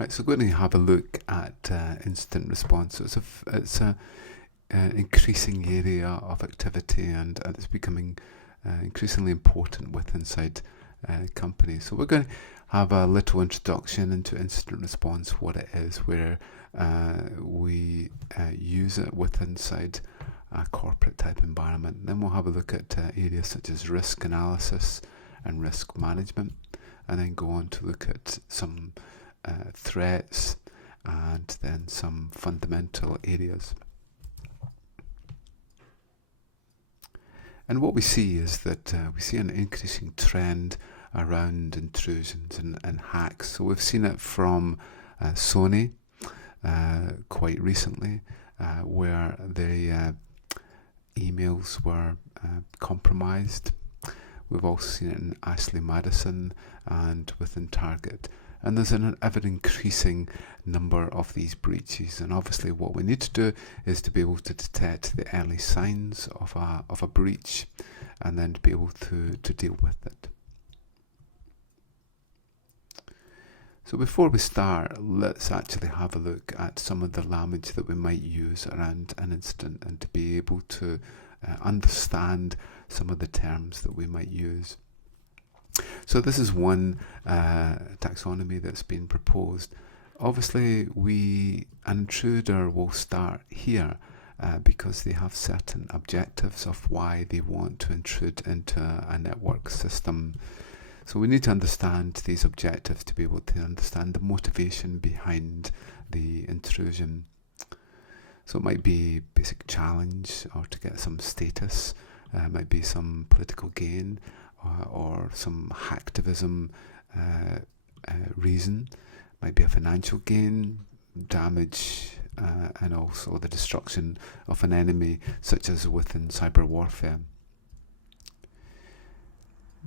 Right, so we're going to have a look at incident response. So it's a increasing area of activity, and it's becoming increasingly important inside companies. So we're going to have a little introduction into incident response, what it is, where we use it inside a corporate type environment. And then we'll have a look at areas such as risk analysis and risk management, and then go on to look at some threats and then some fundamental areas. And what we see is that we see an increasing trend around intrusions and hacks. So we've seen it from Sony quite recently, where their emails were compromised. We've also seen it in Ashley Madison and within Target. And there's an ever increasing number of these breaches. And obviously what we need to do is to be able to detect the early signs of a breach, and then to be able to deal with it. So before we start, let's actually have a look at some of the language that we might use around an incident, and to be able to understand some of the terms that we might use. So this is one taxonomy that's been proposed. Obviously, an intruder will start here because they have certain objectives of why they want to intrude into a network system. So we need to understand these objectives to be able to understand the motivation behind the intrusion. So it might be basic challenge, or to get some status, might be some political gain, or some hacktivism reason, might be a financial gain, damage, and also the destruction of an enemy, such as within cyber warfare.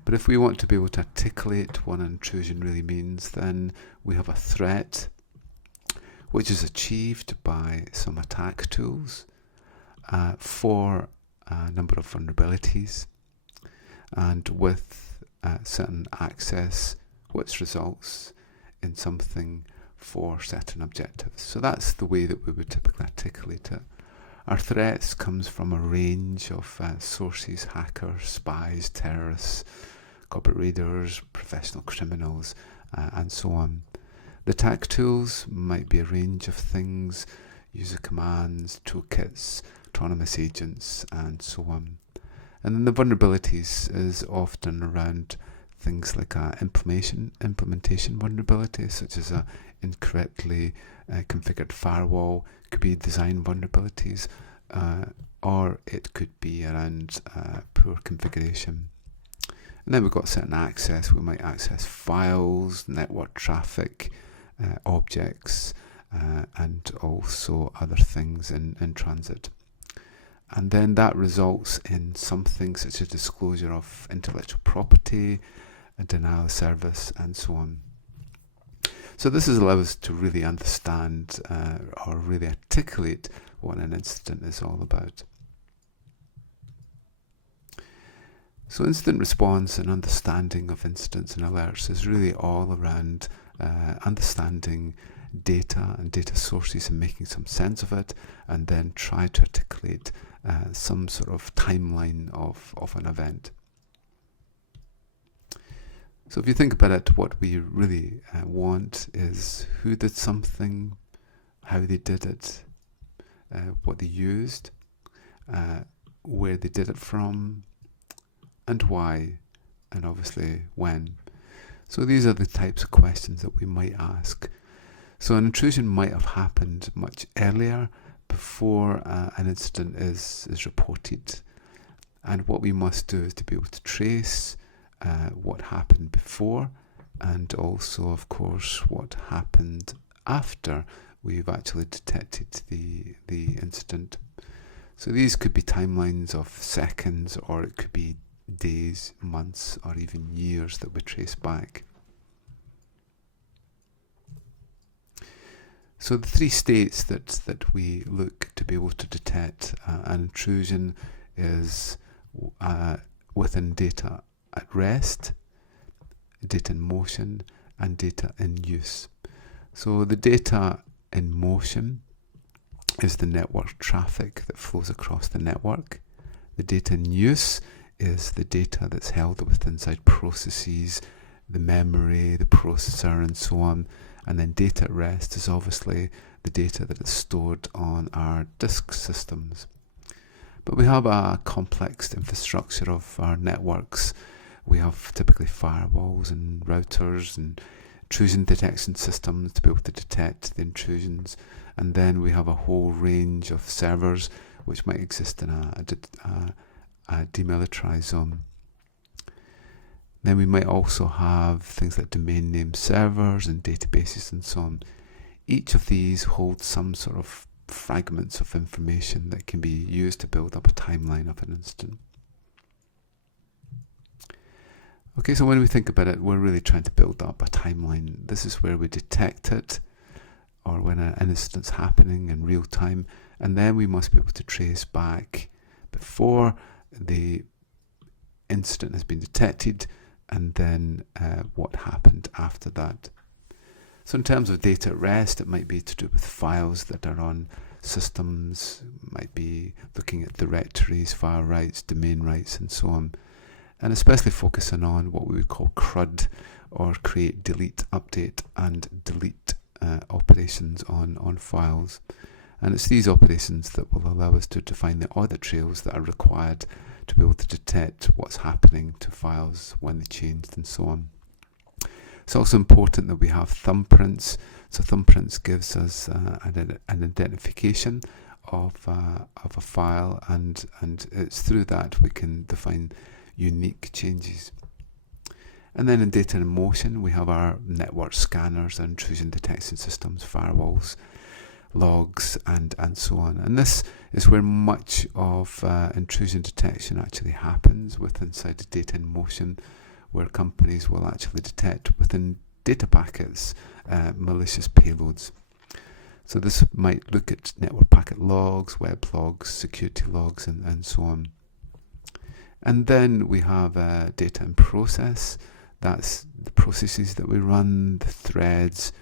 But if we want to be able to articulate what an intrusion really means, then we have a threat which is achieved by some attack tools for a number of vulnerabilities, and with certain access which results in something for certain objectives. So that's the way that we would typically articulate it. Our threats comes from a range of sources: hackers, spies, terrorists, corporate raiders, professional criminals, and so on. The attack tools might be a range of things: user commands, toolkits, autonomous agents, and so on. And then the vulnerabilities is often around things like implementation vulnerability, such as a incorrectly configured firewall. It could be design vulnerabilities, or it could be around poor configuration. And then we've got certain access. We might access files, network traffic, objects, and also other things in transit. And then that results in something such as disclosure of intellectual property, a denial of service, and so on. So this has allowed us to really understand or really articulate what an incident is all about. So incident response and understanding of incidents and alerts is really all around understanding data and data sources and making some sense of it, and then try to articulate some sort of timeline of an event. So if you think about it, what we really want is who did something, how they did it, what they used, where they did it from, and why, and obviously when. So these are the types of questions that we might ask. So an intrusion might have happened much earlier, before an incident is reported. And what we must do is to be able to trace what happened before, and also, of course, what happened after we've actually detected the incident. So these could be timelines of seconds, or it could be days, months, or even years that we trace back. So the three states that we look to be able to detect an intrusion is within data at rest, data in motion, and data in use. So the data in motion is the network traffic that flows across the network. The data in use is the data that's held within inside processes, the memory, the processor, and so on. And then data at rest is obviously the data that is stored on our disk systems. But we have a complex infrastructure of our networks. We have typically firewalls and routers and intrusion detection systems to be able to detect the intrusions. And then we have a whole range of servers which might exist in a demilitarized zone. Then we might also have things like domain name servers and databases and so on. Each of these holds some sort of fragments of information that can be used to build up a timeline of an incident. Okay, so when we think about it, we're really trying to build up a timeline. This is where we detect it, or when an incident's happening in real time, and then we must be able to trace back before the incident has been detected, and then what happened after that. So in terms of data at rest, it might be to do with files that are on systems, might be looking at directories, file rights, domain rights, and so on. And especially focusing on what we would call CRUD, or create, delete, update, and delete operations on files. And it's these operations that will allow us to define the audit trails that are required to be able to detect what's happening to files when they changed and so on. It's also important that we have thumbprints. So thumbprints gives us an identification of a file, and it's through that we can define unique changes. And then in data in motion, we have our network scanners, our intrusion detection systems, firewalls, logs, and so on. And this is where much of intrusion detection actually happens, inside the data in motion, where companies will actually detect within data packets malicious payloads. So this might look at network packet logs, web logs, security logs, and so on. And then we have data in process. That's the processes that we run, the threads,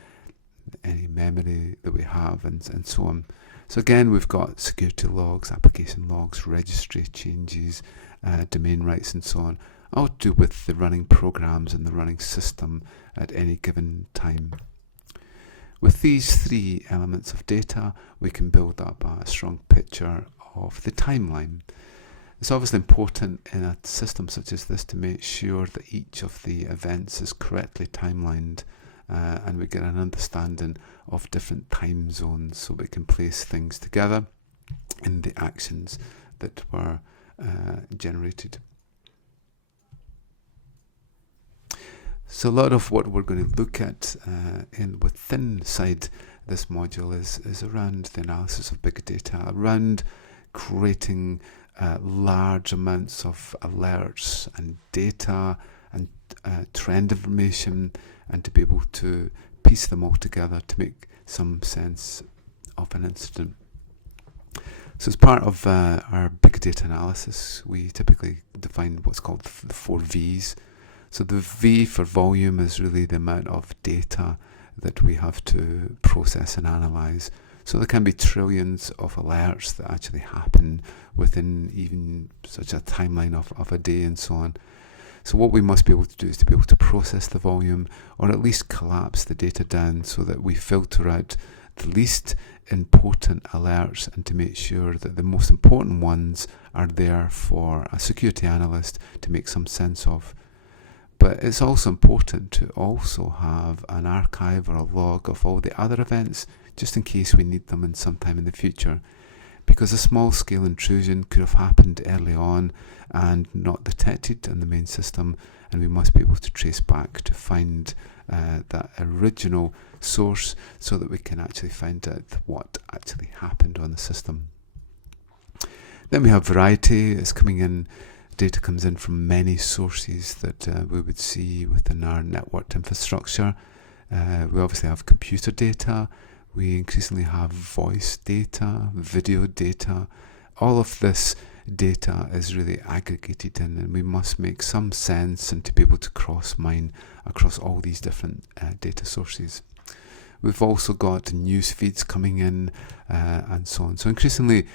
any memory that we have, and so on. So again, we've got security logs, application logs, registry changes, domain rights, and so on, all to do with the running programs and the running system at any given time. With these three elements of data, we can build up a strong picture of the timeline. It's obviously important in a system such as this to make sure that each of the events is correctly timelined, and we get an understanding of different time zones so we can place things together in the actions that were generated. So a lot of what we're going to look at within inside this module is around the analysis of big data, around creating large amounts of alerts and data and trend information, and to be able to piece them all together to make some sense of an incident. So as part of our big data analysis, we typically define what's called the 4 V's. So the V for volume is really the amount of data that we have to process and analyze. So there can be trillions of alerts that actually happen within even such a timeline of a day and so on. So what we must be able to do is to be able to process the volume, or at least collapse the data down so that we filter out the least important alerts, and to make sure that the most important ones are there for a security analyst to make some sense of. But it's also important to also have an archive or a log of all the other events, just in case we need them in some time in the future. Because a small scale intrusion could have happened early on and not detected in the main system, and we must be able to trace back to find that original source so that we can actually find out what actually happened on the system. Then we have variety. It's coming in. Data comes in from many sources that we would see within our networked infrastructure. We obviously have computer data. We increasingly have voice data, video data. All of this data is really aggregated in, and we must make some sense and to be able to cross-mine across all these different data sources. We've also got news feeds coming in and so on. So increasingly,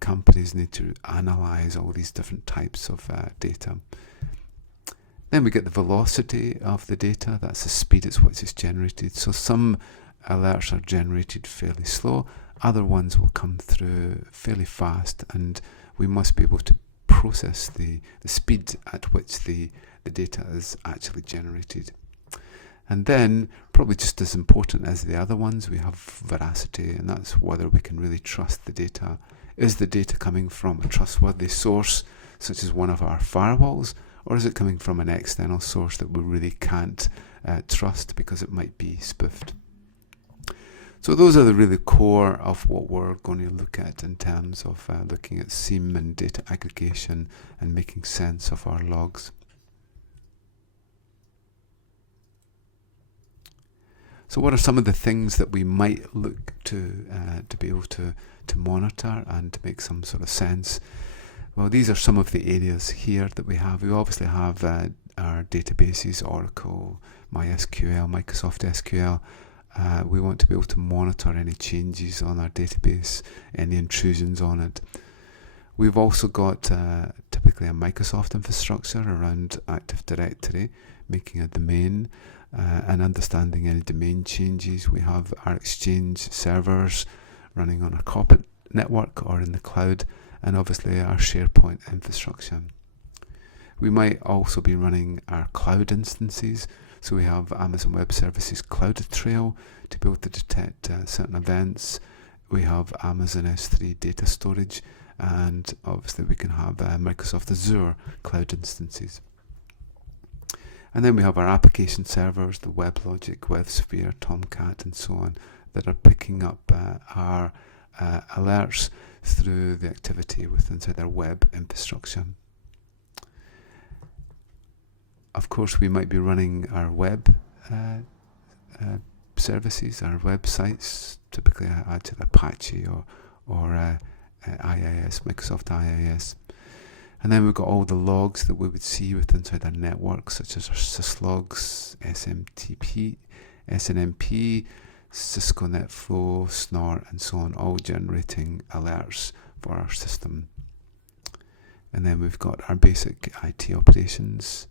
companies need to analyze all these different types of data. Then we get the velocity of the data. That's the speed at which it's generated. So some alerts are generated fairly slow. Other ones will come through fairly fast, and we must be able to process the speed at which the data is actually generated. And then, probably just as important as the other ones, we have veracity, and that's whether we can really trust the data. Is the data coming from a trustworthy source, such as one of our firewalls, or is it coming from an external source that we really can't trust because it might be spoofed? So those are the really core of what we're going to look at in terms of looking at SIEM and data aggregation and making sense of our logs. So what are some of the things that we might look to be able to monitor and to make some sort of sense? Well, these are some of the areas here that we have. We obviously have our databases, Oracle, MySQL, Microsoft SQL. We want to be able to monitor any changes on our database, any intrusions on it. We've also got typically a Microsoft infrastructure around Active Directory, making a domain and understanding any domain changes. We have our Exchange servers running on a corporate network or in the cloud, and obviously our SharePoint infrastructure. We might also be running our cloud instances. So we have Amazon Web Services CloudTrail to be able to detect certain events. We have Amazon S3 data storage, and obviously we can have Microsoft Azure cloud instances. And then we have our application servers, the WebLogic, WebSphere, Tomcat, and so on, that are picking up our alerts through the activity within their web infrastructure. Of course, we might be running our web services, our websites, typically either Apache or IIS, Microsoft IIS. And then we've got all the logs that we would see within our network, such as our syslogs, SMTP, SNMP, Cisco NetFlow, Snort, and so on, all generating alerts for our system. And then we've got our basic IT operations,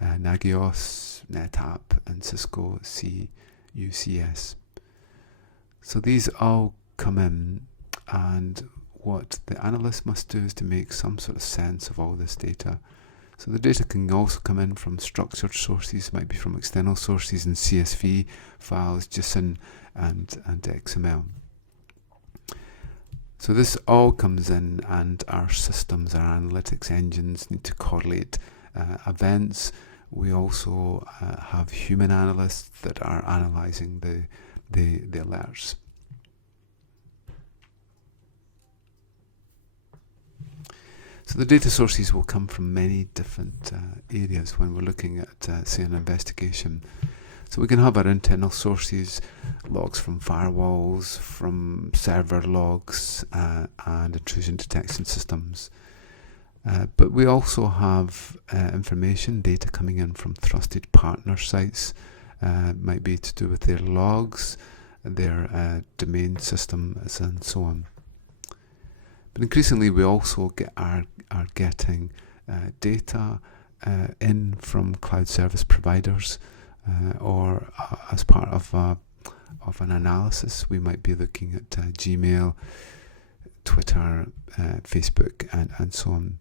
Nagios, NetApp, and Cisco CUCS. So these all come in, and what the analyst must do is to make some sort of sense of all this data. So the data can also come in from structured sources, might be from external sources in CSV files, JSON, and XML. So this all comes in, and our systems, our analytics engines need to correlate events. We also have human analysts that are analysing the alerts. So the data sources will come from many different areas when we're looking at, say, an investigation. So we can have our internal sources, logs from firewalls, from server logs, and intrusion detection systems. But we also have information, data coming in from trusted partner sites. Might be to do with their logs, their domain systems, and so on. But increasingly, we also are getting data in from cloud service providers, or as part of an analysis. We might be looking at Gmail, Twitter, Facebook, and so on.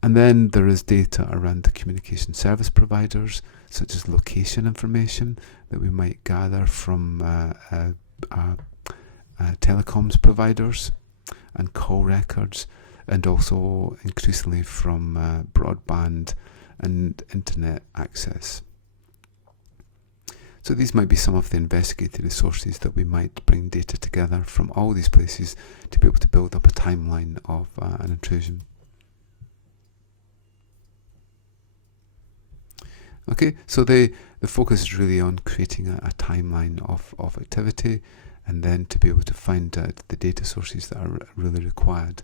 And then there is data around the communication service providers, such as location information that we might gather from telecoms providers and call records, and also increasingly from broadband and internet access. So these might be some of the investigative sources that we might bring data together from all these places to be able to build up a timeline of an intrusion. Okay, so the focus is really on creating a timeline of activity, and then to be able to find out the data sources that are really required.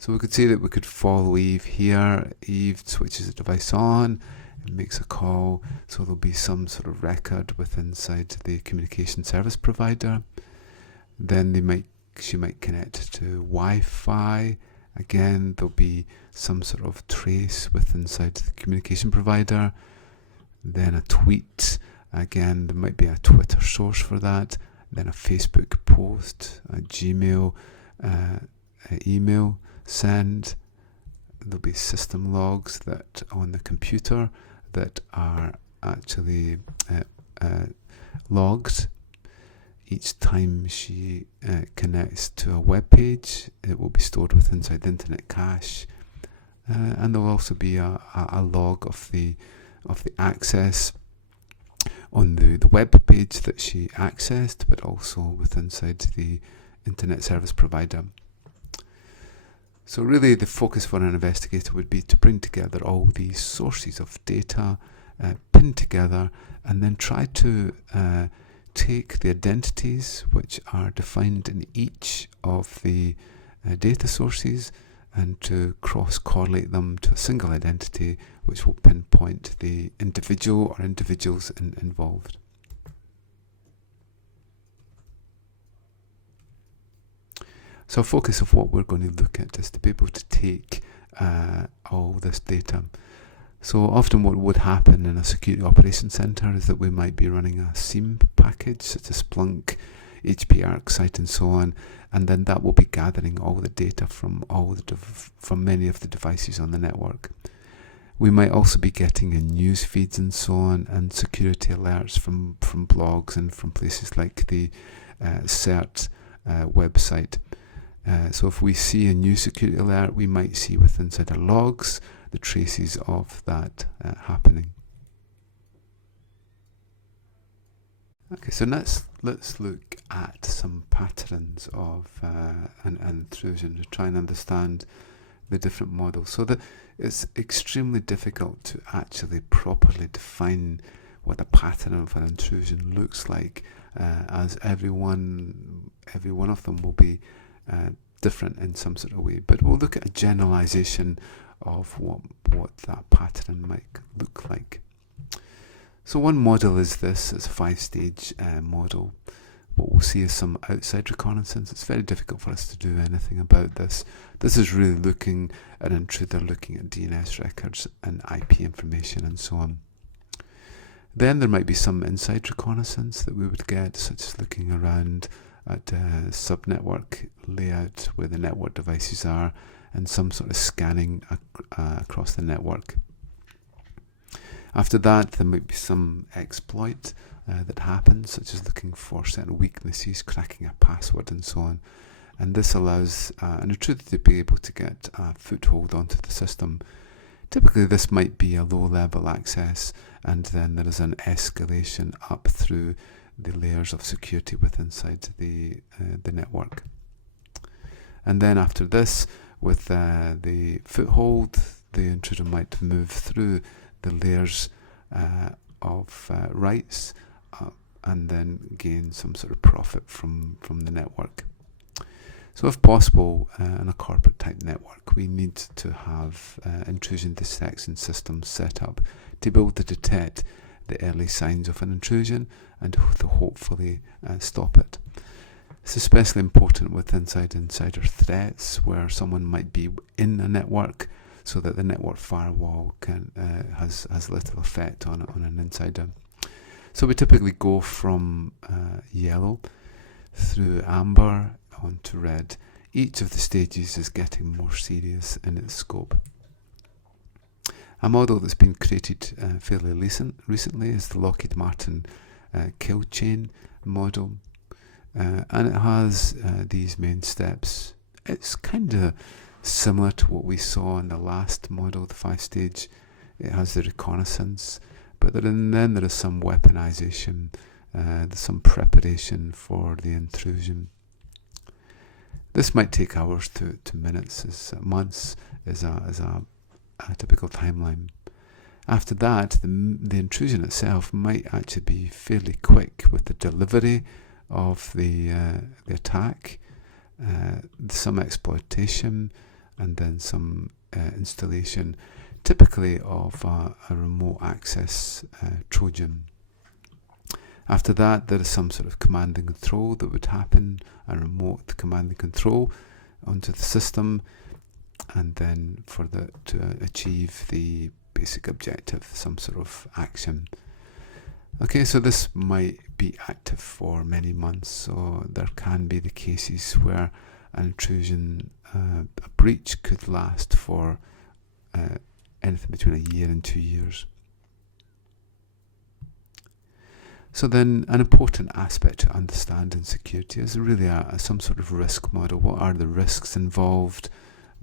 So we could say that we could follow Eve here. Eve switches the device on and makes a call. So there'll be some sort of record inside the communication service provider. Then she might connect to Wi-Fi. Again, there'll be some sort of trace inside the communication provider. Then a tweet. Again, there might be a Twitter source for that. Then a Facebook post, a Gmail, email send. There'll be system logs that on the computer that are actually logged. Each time she connects to a web page, it will be stored inside the internet cache, and there will also be a log of the access on the web page that she accessed, but also inside the internet service provider. So really the focus for an investigator would be to bring together all these sources of data, pin together, and then try to take the identities which are defined in each of the data sources and to cross-correlate them to a single identity which will pinpoint the individual or individuals involved. So a focus of what we're going to look at is to be able to take all this data. So often what would happen in a security operations center is that we might be running a SIEM package such as Splunk, HP ArcSight and so on, and then that will be gathering all the data from from many of the devices on the network. We might also be getting in news feeds and so on, and security alerts from blogs and from places like the CERT website. So if we see a new security alert, we might see inside our logs the traces of that happening. Okay, so let's look at some patterns of an intrusion to try and understand the different models. So that it's extremely difficult to actually properly define what the pattern of an intrusion looks like, as every one of them will be different in some sort of way. But we'll look at a generalization of what that pattern might look like. So one model is this. It's a 5-stage model. What we'll see is some outside reconnaissance. It's very difficult for us to do anything about this. This is really looking at an intruder, looking at DNS records and IP information and so on. Then there might be some inside reconnaissance that we would get, such as looking around at subnetwork layout where the network devices are, and some sort of scanning across the network. After that, there might be some exploit that happens, such as looking for certain weaknesses, cracking a password and so on. And this allows an intruder to be able to get a foothold onto the system. Typically this might be a low-level access, and then there is an escalation up through the layers of security inside the network. And then after this, with the foothold, the intruder might move through the layers of rights and then gain some sort of profit from the network. So if possible, in a corporate type network, we need to have intrusion detection systems set up to be able to detect the early signs of an intrusion and to hopefully stop it. It's especially important with insider threats, where someone might be in a network so that the network firewall has little effect on an insider. So we typically go from yellow through amber onto red. Each of the stages is getting more serious in its scope. A model that's been created fairly recently is the Lockheed Martin kill chain model, and it has these main steps. It's kind of similar to what we saw in the last model, the 5-stage. It has the reconnaissance, but then there is some weaponization, there's some preparation for the intrusion. This might take hours to minutes, months is a typical timeline. After that, the intrusion itself might actually be fairly quick with the delivery of the attack, some exploitation, and then some installation, typically of a remote access Trojan. After that, there is some sort of command and control that would happen, a remote command and control onto the system, and then to achieve the basic objective, some sort of action. Okay, so this might be active for many months, so there can be the cases where an intrusion, a breach could last for anything between a year and 2 years. So then an important aspect to understand in security is really some sort of risk model. What are the risks involved?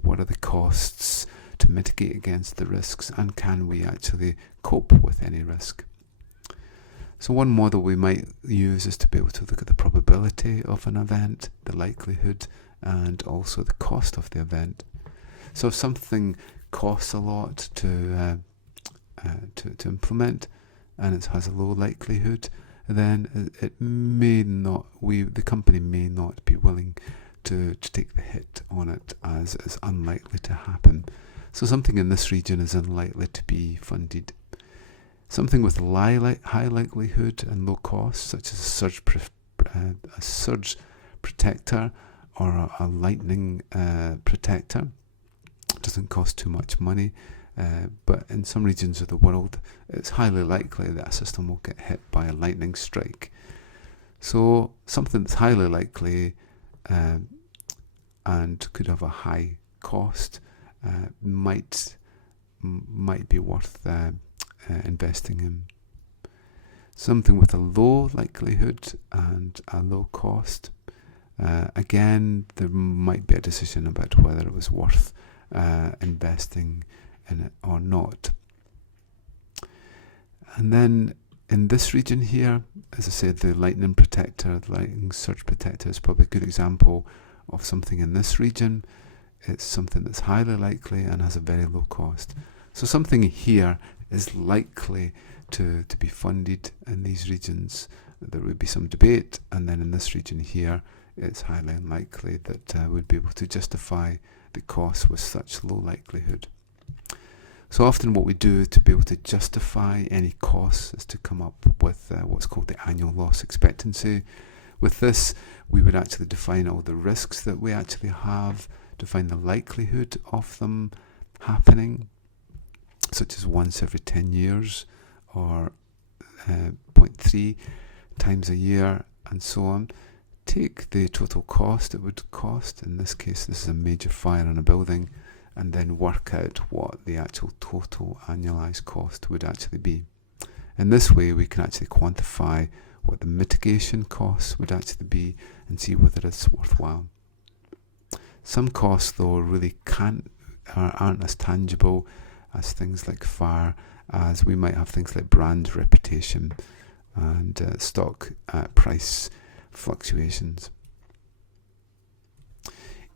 What are the costs to mitigate against the risks? And can we actually cope with any risk? So one model we might use is to be able to look at the probability of an event, the likelihood, and also the cost of the event. So if something costs a lot to implement, and it has a low likelihood, then the company may not be willing to take the hit on it, as it's unlikely to happen. So something in this region is unlikely to be funded. Something with high likelihood and low cost, such as a surge protector or a lightning protector, doesn't cost too much money. But in some regions of the world, it's highly likely that a system will get hit by a lightning strike. So something that's highly likely and could have a high cost might be worth investing in. Something with a low likelihood and a low cost, again, there might be a decision about whether it was worth investing in it or not. And then in this region here, as I said, the lightning protector, the lightning surge protector is probably a good example of something in this region. It's something that's highly likely and has a very low cost. So something here is likely to be funded in these regions. There would be some debate, and then in this region here, it's highly unlikely that we'd be able to justify the cost with such low likelihood. So often what we do to be able to justify any costs is to come up with what's called the annual loss expectancy. With this, we would actually define all the risks that we actually have, define the likelihood of them happening, such as once every 10 years or 0.3 times a year and so on. Take the total cost it would cost, in this case this is a major fire in a building, and then work out what the actual total annualized cost would actually be. In this way we can actually quantify what the mitigation costs would actually be and see whether it's worthwhile. Some costs though really aren't as tangible as things like fire, as we might have things like brand reputation and stock price fluctuations.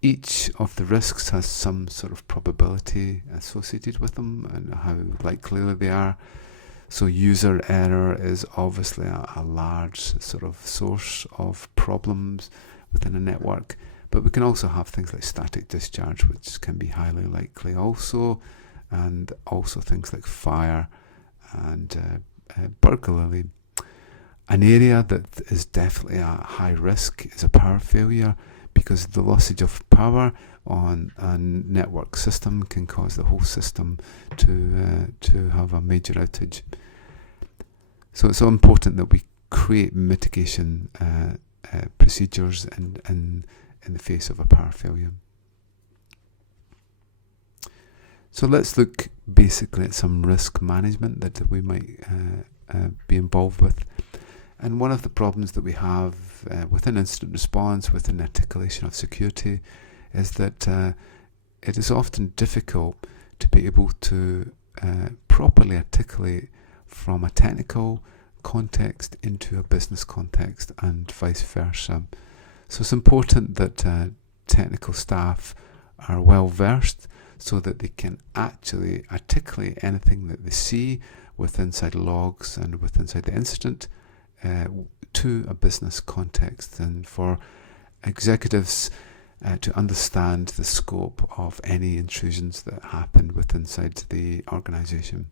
Each of the risks has some sort of probability associated with them and how likely they are. So user error is obviously a large sort of source of problems within a network, but we can also have things like static discharge, which can be highly likely also, and also things like fire and burglary. An area that is definitely a high risk is a power failure, because the lossage of power on a network system can cause the whole system to have a major outage. So it's so important that we create mitigation procedures in the face of a power failure. So let's look basically at some risk management that we might be involved with. And one of the problems that we have within incident response, within articulation of security, is that it is often difficult to be able to properly articulate from a technical context into a business context and vice versa. So it's important that technical staff are well versed so that they can actually articulate anything that they see with inside logs and with inside the incident to a business context. And for executives to understand the scope of any intrusions that happen inside the organisation.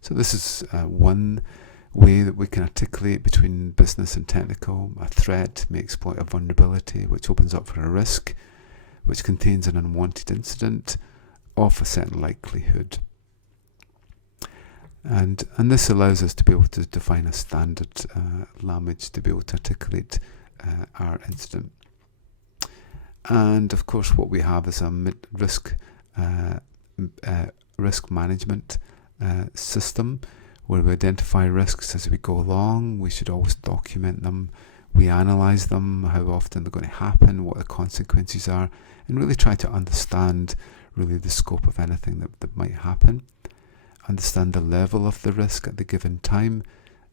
So this is one way that we can articulate between business and technical. A threat may exploit a vulnerability which opens up for a risk which contains an unwanted incident of a certain likelihood. And this allows us to be able to define a standard language to be able to articulate our incident. And of course what we have is a risk management system where we identify risks as we go along. We should always document them. We analyse them, how often they're going to happen, what the consequences are, and really try to understand really the scope of anything that might happen. Understand the level of the risk at the given time,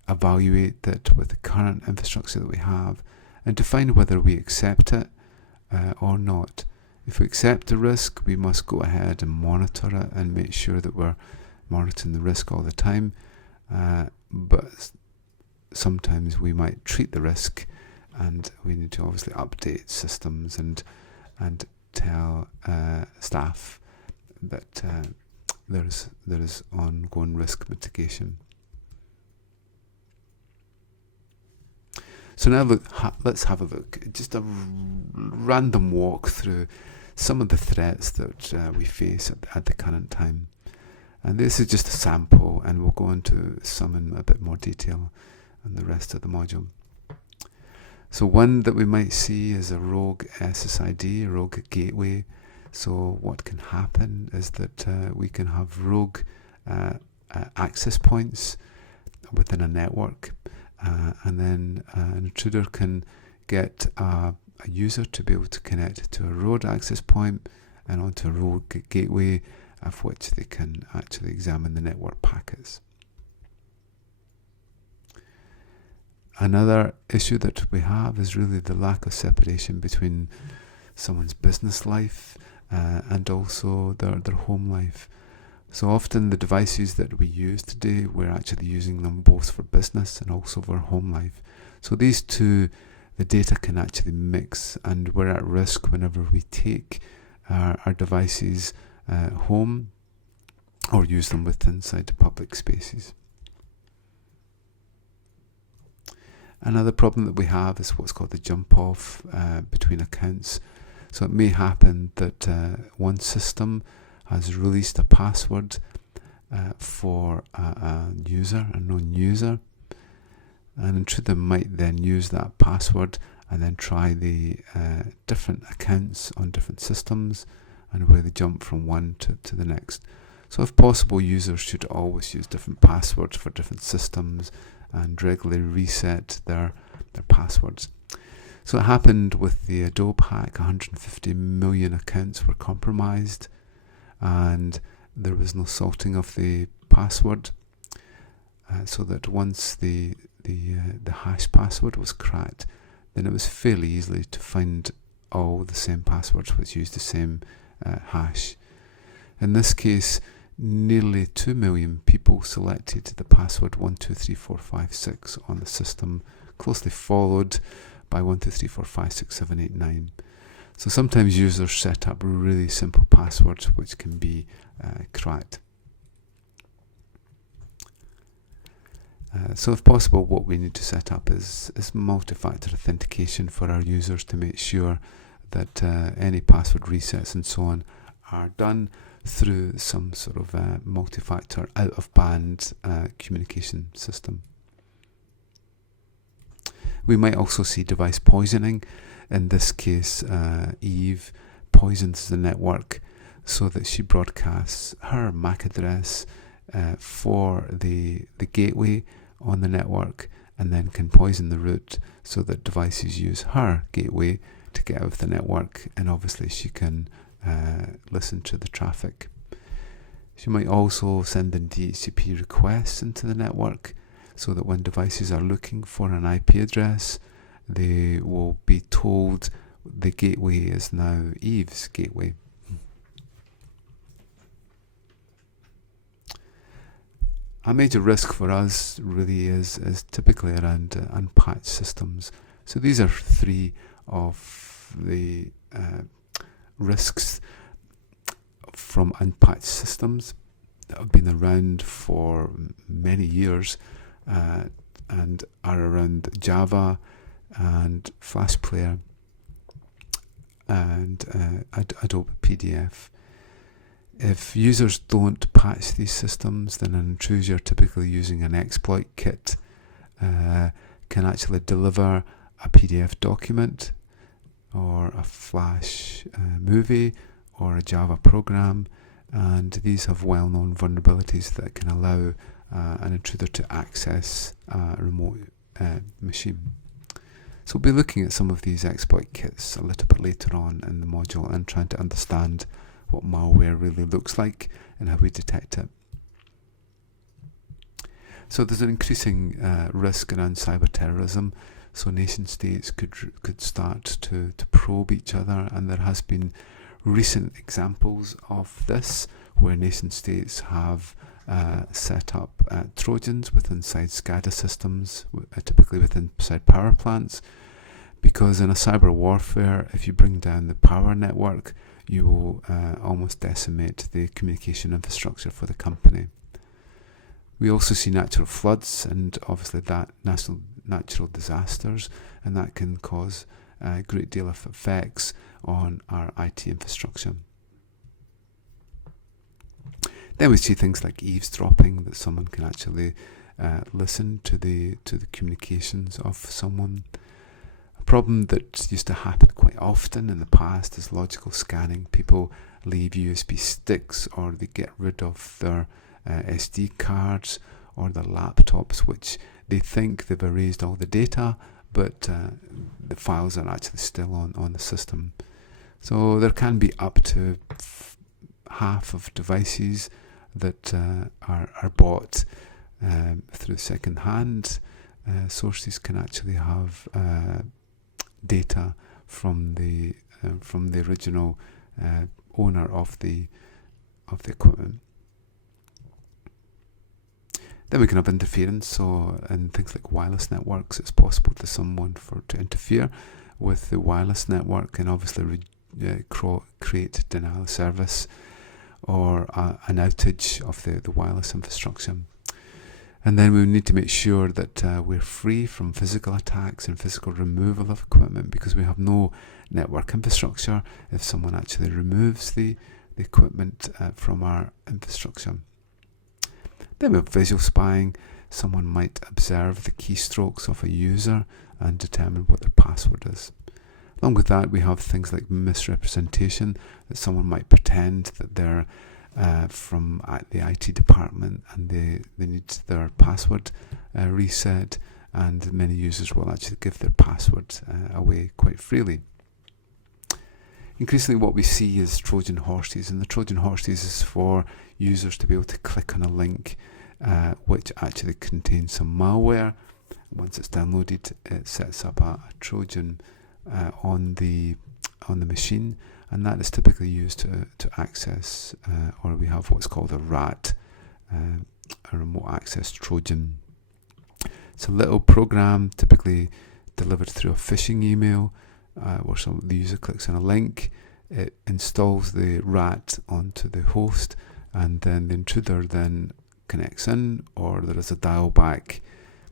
evaluate it with the current infrastructure that we have, and define whether we accept it or not. If we accept the risk, we must go ahead and monitor it and make sure that we're monitoring the risk all the time. But sometimes we might treat the risk, and we need to obviously update systems and tell staff that there is ongoing risk mitigation. So now let's have a look, just a random walk through some of the threats that we face at the current time. And this is just a sample, and we'll go into some in a bit more detail in the rest of the module. So one that we might see is a rogue SSID, a rogue gateway. So what can happen is that we can have rogue access points within a network, and then an intruder can get a user to be able to connect to a rogue access point and onto a rogue gateway, of which they can actually examine the network packets. Another issue that we have is really the lack of separation between someone's business life and also their home life. So often the devices that we use today, we're actually using them both for business and also for home life. So these two, the data can actually mix, and we're at risk whenever we take our devices home or use them inside the public spaces. Another problem that we have is what's called the jump off between accounts. So it may happen that one system has released a password for a user, a known user. An intruder might then use that password and then try the different accounts on different systems, and where they jump from one to the next. So if possible, users should always use different passwords for different systems and regularly reset their passwords. So it happened with the Adobe hack. 150 million accounts were compromised, and there was no salting of the password, so that once the hash password was cracked, then it was fairly easily to find all the same passwords which used the same hash. In this case, nearly 2 million people selected the password 123456 on the system, closely followed by 1234567889. So sometimes users set up really simple passwords which can be cracked. So if possible, what we need to set up is multi-factor authentication for our users to make sure that any password resets and so on are done through some sort of multi-factor out-of-band communication system. We might also see device poisoning. In this case, Eve poisons the network so that she broadcasts her MAC address for the gateway on the network, and then can poison the root so that devices use her gateway to get out of the network, and obviously she can listen to the traffic. She might also send in DHCP requests into the network so that when devices are looking for an IP address, they will be told the gateway is now Eve's gateway. A major risk for us really is typically around unpatched systems. So these are three of the risks from unpatched systems that have been around for many years and are around Java and Flash Player and Adobe PDF. If users don't patch these systems, then an intruder, typically using an exploit kit, can actually deliver a PDF document or a Flash movie or a Java program, and these have well-known vulnerabilities that can allow an intruder to access a remote machine. So we'll be looking at some of these exploit kits a little bit later on in the module and trying to understand what malware really looks like and how we detect it. So there's an increasing risk around cyber terrorism. So nation states could start to probe each other, and there has been recent examples of this where nation states have set up Trojans inside SCADA systems, typically inside power plants, because in a cyber warfare, if you bring down the power network, you will almost decimate the communication infrastructure for the company. We also see natural floods and obviously that natural disasters, and that can cause a great deal of effects on our IT infrastructure. Then we see things like eavesdropping, that someone can actually listen to the communications of someone. A problem that used to happen quite often in the past is logical scanning. People leave USB sticks, or they get rid of their SD cards or their laptops, which they think they've erased all the data, but the files are actually still on the system. So there can be up to half of devices that are bought through second-hand sources can actually have data from the original owner of the equipment. Then we can have interference. So in things like wireless networks, it's possible for someone to interfere with the wireless network and obviously create denial of service or an outage of the wireless infrastructure. And then we need to make sure that we're free from physical attacks and physical removal of equipment, because we have no network infrastructure if someone actually removes the equipment from our infrastructure. Then we have visual spying. Someone might observe the keystrokes of a user and determine what their password is. Along with that, we have things like misrepresentation, that someone might pretend that they're from the IT department and they need their password reset, and many users will actually give their password away quite freely. Increasingly what we see is Trojan horses, and the Trojan horses is for users to be able to click on a link which actually contains some malware. Once it's downloaded, it sets up a Trojan on the machine, and that is typically used to access, or we have what's called a RAT, a remote access Trojan. It's a little program typically delivered through a phishing email, where the user clicks on a link, it installs the RAT onto the host, and then the intruder then connects in, or there is a dial back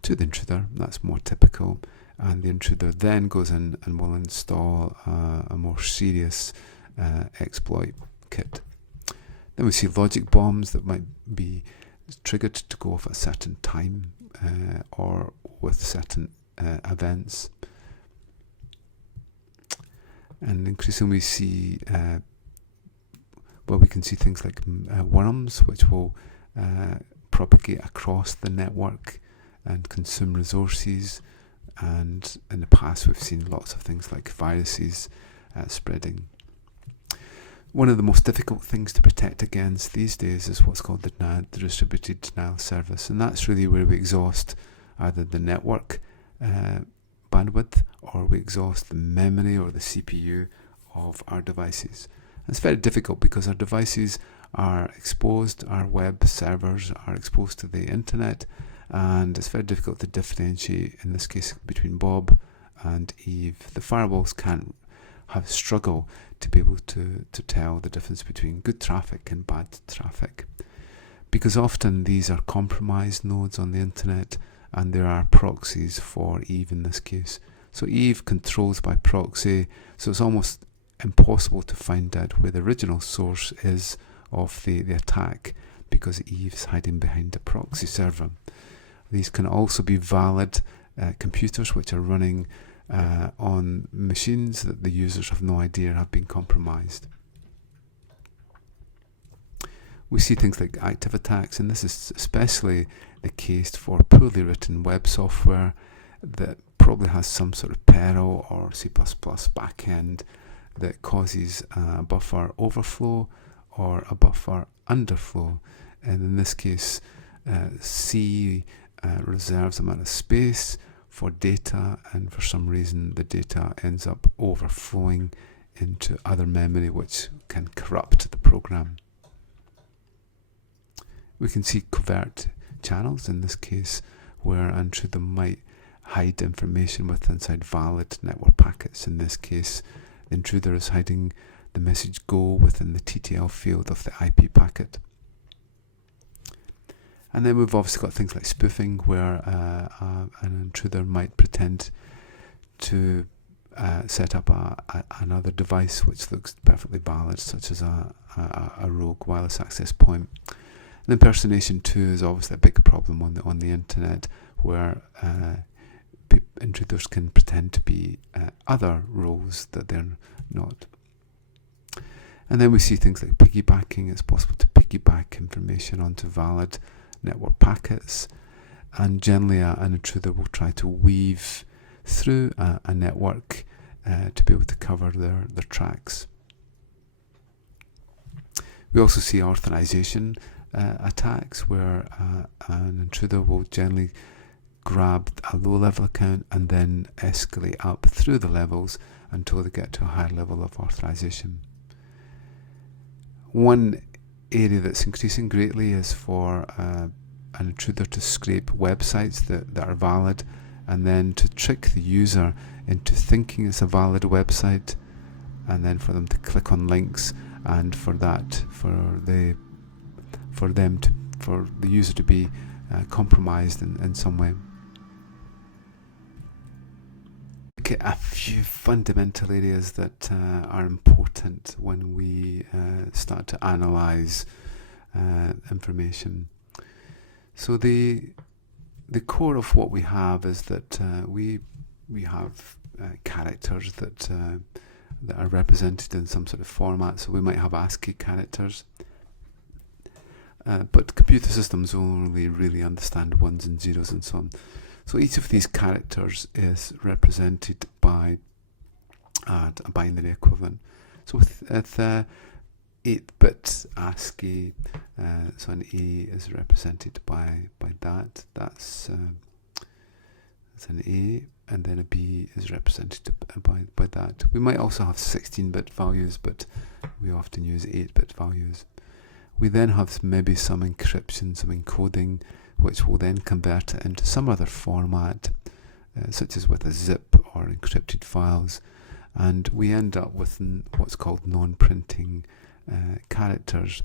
to the intruder. That's more typical, and the intruder then goes in and will install a more serious exploit kit. Then we see logic bombs that might be triggered to go off at a certain time or with certain events. And increasingly we see, we can see things like worms, which will propagate across the network and consume resources. And in the past, we've seen lots of things like viruses spreading. One of the most difficult things to protect against these days is what's called the distributed denial service, and that's really where we exhaust either the network bandwidth, or we exhaust the memory or the CPU of our devices. And it's very difficult because our devices are exposed, our web servers are exposed to the internet, and it's very difficult to differentiate, in this case, between Bob and Eve, the firewalls can't struggle to be able to tell the difference between good traffic and bad traffic. Because often these are compromised nodes on the internet, and there are proxies for Eve in this case. So Eve controls by proxy, so it's almost impossible to find out where the original source is of the attack, because Eve's hiding behind a proxy server. These can also be valid computers which are running on machines that the users have no idea have been compromised. We see things like active attacks, and this is especially the case for poorly written web software that probably has some sort of Perl or C++ backend that causes a buffer overflow or a buffer underflow. And in this case, C reserves amount of space for data, and for some reason the data ends up overflowing into other memory, which can corrupt the program. We can see covert channels in this case, where an intruder might hide information with inside valid network packets. In this case, the intruder is hiding the message go within the TTL field of the IP packet. And then we've obviously got things like spoofing, where an intruder might pretend to set up another device which looks perfectly valid, such as a rogue wireless access point. And impersonation too is obviously a big problem on the internet, where intruders can pretend to be other roles that they're not. And then we see things like piggybacking. It's possible to piggyback information onto valid network packets, and generally an intruder will try to weave through a network to be able to cover their tracks. We also see authorization attacks, where an intruder will generally grab a low-level account and then escalate up through the levels until they get to a higher level of authorization. One area that's increasing greatly is for an intruder to scrape websites that are valid, and then to trick the user into thinking it's a valid website, and then for them to click on links, and for the user to be compromised in some way. Look at a few fundamental areas that are important when we start to analyze information. So the core of what we have is that we have characters that are represented in some sort of format. So we might have ASCII characters, but computer systems only really understand ones and zeros and so on. So each of these characters is represented by a binary equivalent. So with 8-bit ASCII, so an A is represented by that. That's an A, and then a B is represented by that. We might also have 16-bit values, but we often use 8-bit values. We then have maybe some encryption, some encoding, which will then convert it into some other format, such as with a zip or encrypted files, and we end up with what's called non-printing characters.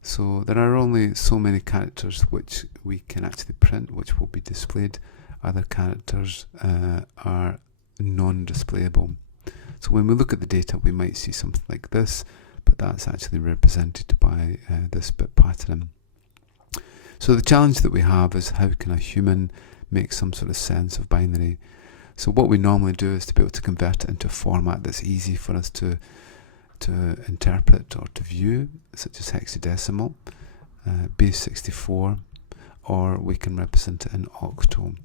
So there are only so many characters which we can actually print, which will be displayed. Other characters are non-displayable. So when we look at the data, we might see something like this, but that's actually represented by this bit pattern. So the challenge that we have is, how can a human make some sort of sense of binary? So what we normally do is to be able to convert it into a format that's easy for us to interpret or to view, such as hexadecimal, base 64, or we can represent it in octal.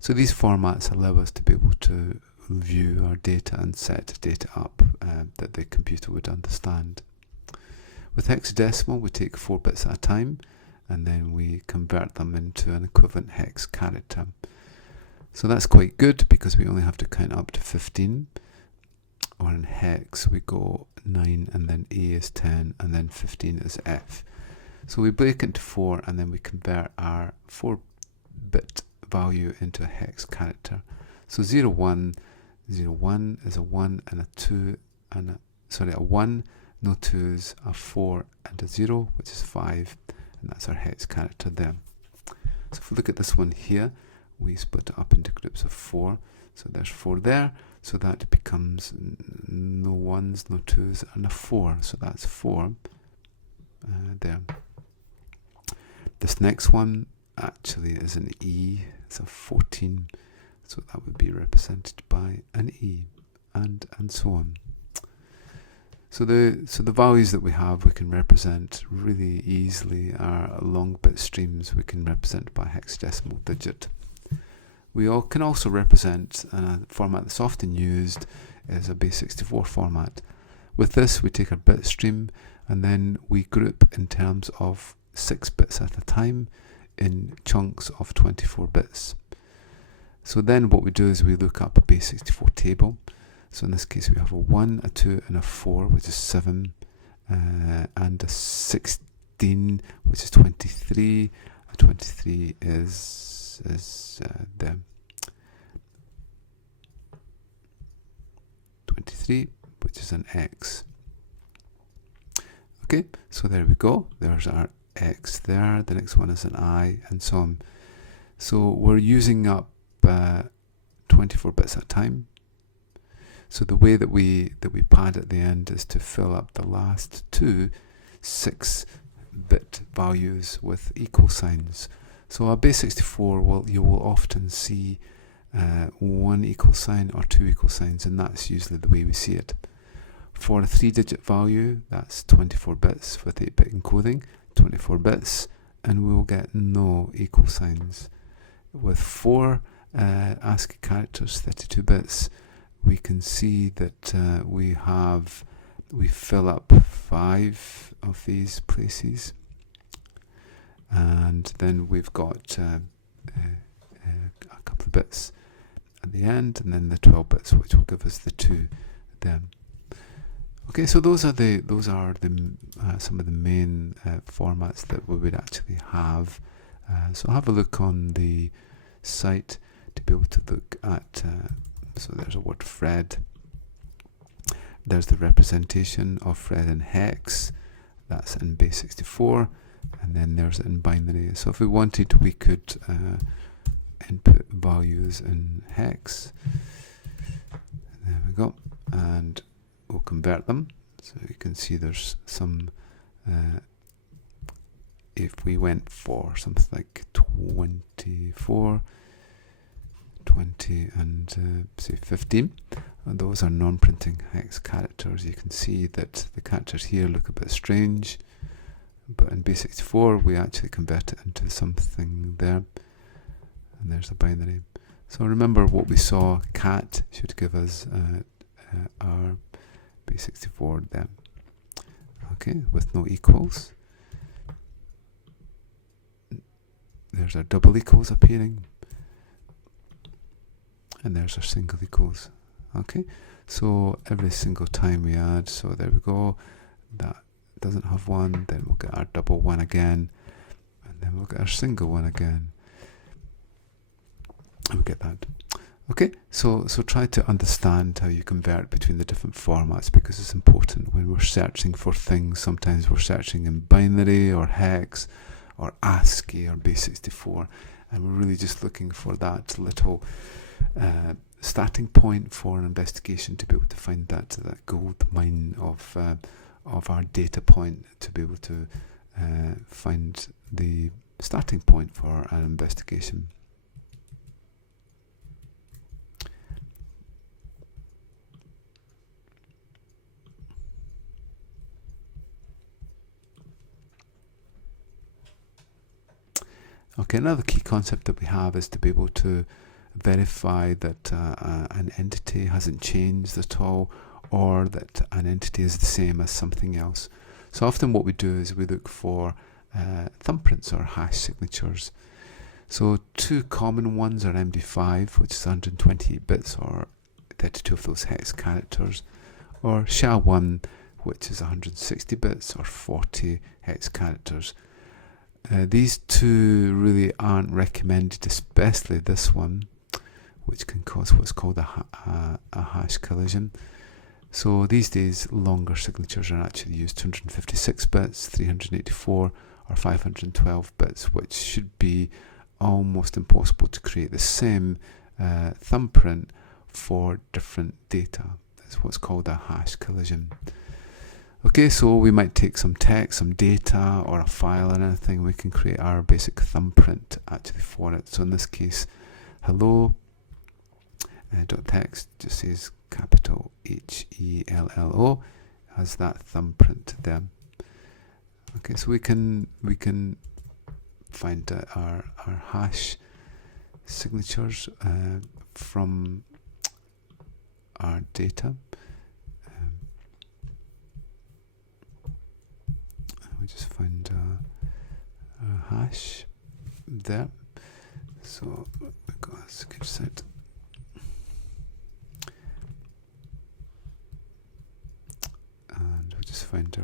So these formats allow us to be able to view our data and set data up that the computer would understand. With hexadecimal, we take 4 bits at a time, and then we convert them into an equivalent hex character. So that's quite good, because we only have to count up to 15. Or in hex, we go 9, and then A is 10, and then 15 is F. So we break into 4, and then we convert our 4-bit value into a hex character. So 0, 1, 0, 1 is a 1 and a 2 and a 1, no 2s, a 4 and a 0, which is 5, and that's our hex character there. So if we look at this one here, we split it up into groups of 4. So there's 4 there, so that becomes no 1s, no 2s, and a 4. So that's 4 there. This next one actually is an E. It's a 14. So that would be represented by an E, and so on. So the values that we have, we can represent really easily. Our long bit streams we can represent by hexadecimal digit. We can also represent a format that's often used is a base64 format. With this, we take our bit stream and then we group in terms of 6 bits at a time in chunks of 24 bits. So then what we do is we look up a base64 table. So in this case we have a 1, a 2 and a 4, which is 7, and a 16, which is 23. A 23 is the 23, which is an X. Okay, so there we go. There's our X there. The next one is an I, and so on. So we're using up 24 bits at a time. So the way that we pad at the end is to fill up the last two 6-bit values with equal signs. So a base64 you will often see 1 equal sign or 2 equal signs, and that's usually the way we see it. For a 3-digit value, that's 24 bits with 8-bit encoding, 24 bits, and we will get no equal signs. With 4 ASCII characters, 32 bits, we can see that we fill up 5 of these places, and then we've got a couple of bits at the end, and then the 12 bits, which will give us the 2 then. Okay, so those are some of the main formats that we would actually have. So have a look on the site to be able to look at. So there's a word Fred. There's the representation of Fred in hex. That's in base64, and then there's it in binary. So if we wanted, we could input values in hex. There we go, and we'll convert them. So you can see there's some. If we went for something like 24, 20 and say 15, and those are non-printing hex characters. You can see that the characters here look a bit strange, but in base64 we actually convert it into something there, and there's a binary. So remember what we saw, cat should give us our base64 there. Okay, with no equals. There's our double equals appearing, and there's our single equals. Okay, so every single time we add, so there we go, that doesn't have 1, then we'll get our double 1 again, and then we'll get our single 1 again, and we get that. Okay, so try to understand how you convert between the different formats, because it's important when we're searching for things. Sometimes we're searching in binary or hex or ASCII or base64, and we're really just looking for that little starting point for an investigation to be able to find that gold mine of our data point, to be able to find the starting point for an investigation. Okay, another key concept that we have is to be able to verify that an entity hasn't changed at all, or that an entity is the same as something else. So often what we do is we look for thumbprints or hash signatures. So two common ones are MD5, which is 128 bits or 32 of those hex characters, or SHA-1, which is 160 bits or 40 hex characters. These two really aren't recommended, especially this one, which can cause what's called a hash collision. So these days, longer signatures are actually used, 256 bits, 384, or 512 bits, which should be almost impossible to create the same thumbprint for different data. That's what's called a hash collision. Okay, so we might take some text, some data, or a file or anything. We can create our basic thumbprint actually for it. So in this case, hello dot text just says capital HELLO, has that thumbprint there. Okay, so we can find our hash signatures from our data. We just find a hash there. So we've got a sketch set. And we just find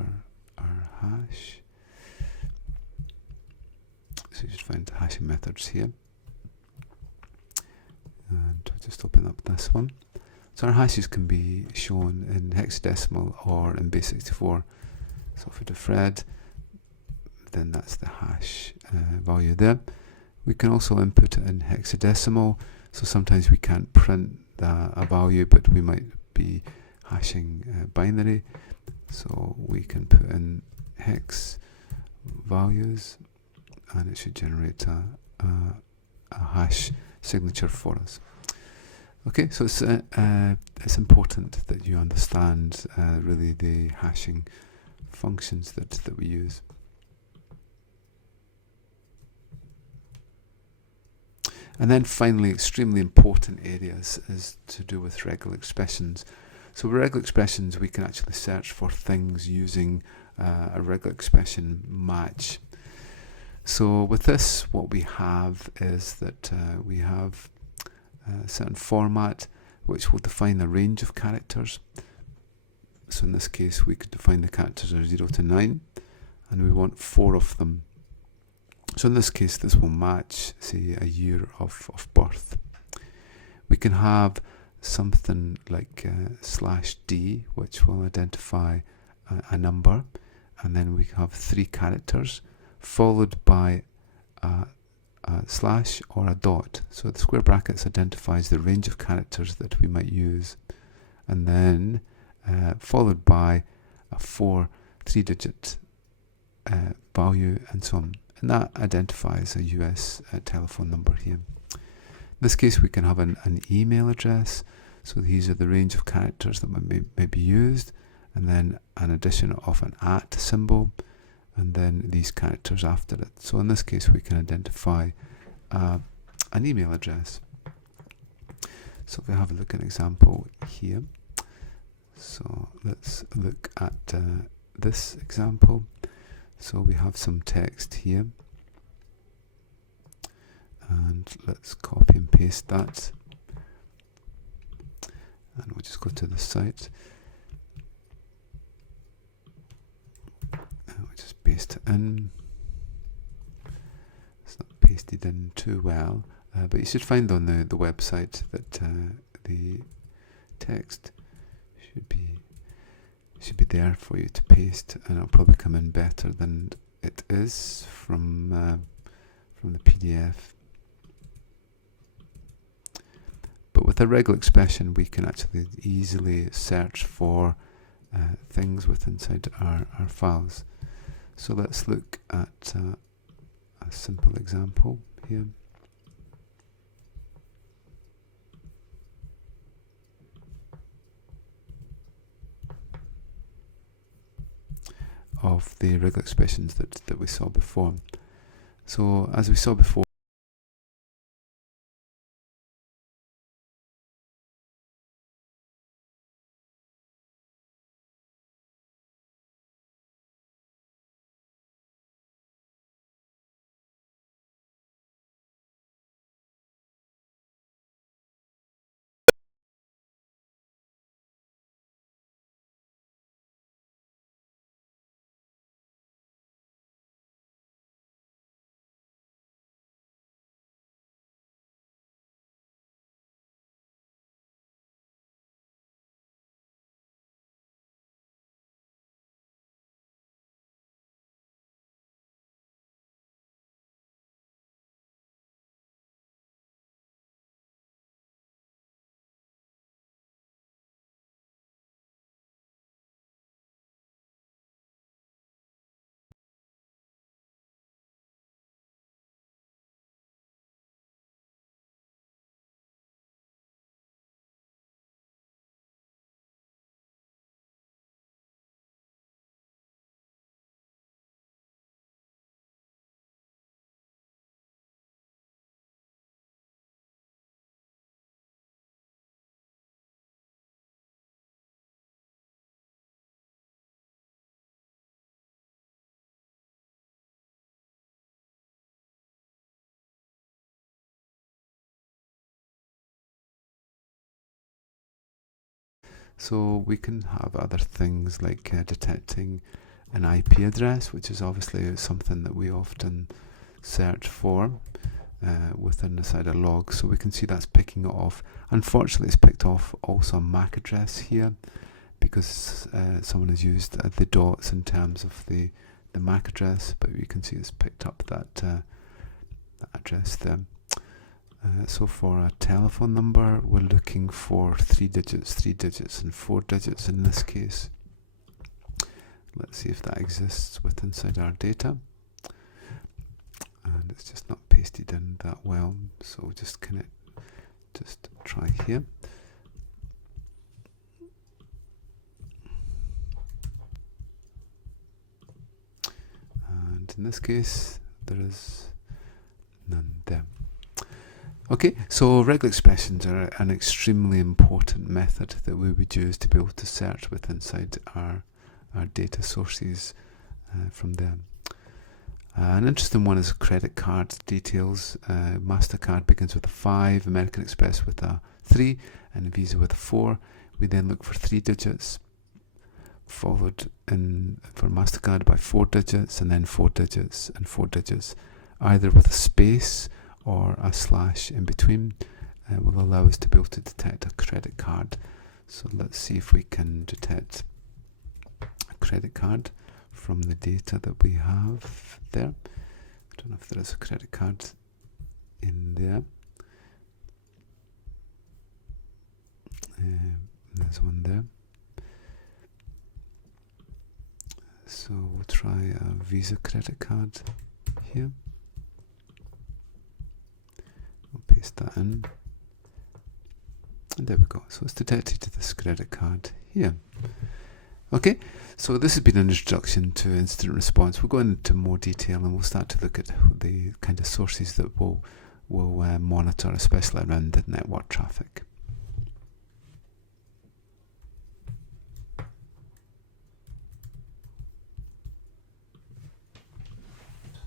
our hash. So you just find the hashing methods here. And we'll just open up this one. So our hashes can be shown in hexadecimal or in base64. So if we do Fred, then that's the hash value there. We can also input it in hexadecimal. So sometimes we can't print a value, but we might be hashing binary. So we can put in hex values, and it should generate a hash signature for us. Okay, so it's important that you understand really the hashing functions that we use. And then finally, extremely important areas is to do with regular expressions. So with regular expressions, we can actually search for things using a regular expression match. So with this, what we have is that we have a certain format which will define a range of characters. So in this case, we could define the characters are 0 to 9, and we want 4 of them. So in this case, this will match, say, a year of birth. We can have something like /D, which will identify a number, and then we have 3 characters, followed by a slash or a dot. So the square brackets identifies the range of characters that we might use, and then followed by a 3-digit value, and so on. And that identifies a US telephone number here. In this case, we can have an email address. So these are the range of characters that may be used, and then an addition of an @ symbol, and then these characters after it. So in this case, we can identify an email address. So if we have a look at an example here. So let's look at this example. So we have some text here, and let's copy and paste that, and we'll just go to the site, and we'll just paste it in. It's not pasted in too well, but you should find on the website that the text should be there for you to paste, and it'll probably come in better than it is from the PDF. But with a regular expression, we can actually easily search for things inside our files. So let's look at a simple example here. Of the regular expressions that we saw before. So as we saw before, So we can have other things like detecting an IP address, which is obviously something that we often search for within the CIDR log. So we can see that's picking it off. Unfortunately, it's picked off also a MAC address here because someone has used the dots in terms of the MAC address, but you can see it's picked up that address there. So for a telephone number, we're looking for 3 digits and 4 digits in this case. Let's see if that exists within CIDR data. And it's just not pasted in that well, so just try here. And in this case, there is none there. Okay, so regular expressions are an extremely important method that we would use to be able to search with inside our data sources from them. An interesting one is credit card details. MasterCard begins with a 5, American Express with a 3, and Visa with a 4. We then look for 3 digits, followed for MasterCard by 4 digits, and then 4 digits and 4 digits, either with a space or a slash in between. Will allow us to be able to detect a credit card. So let's see if we can detect a credit card from the data that we have there. I don't know if there is a credit card in there. There's one there. So we'll try a Visa credit card here. We'll paste that in. And there we go. So it's detected this credit card here. Okay, so this has been an introduction to incident response. We'll go into more detail and we'll start to look at the kind of sources that we'll monitor, especially around the network traffic.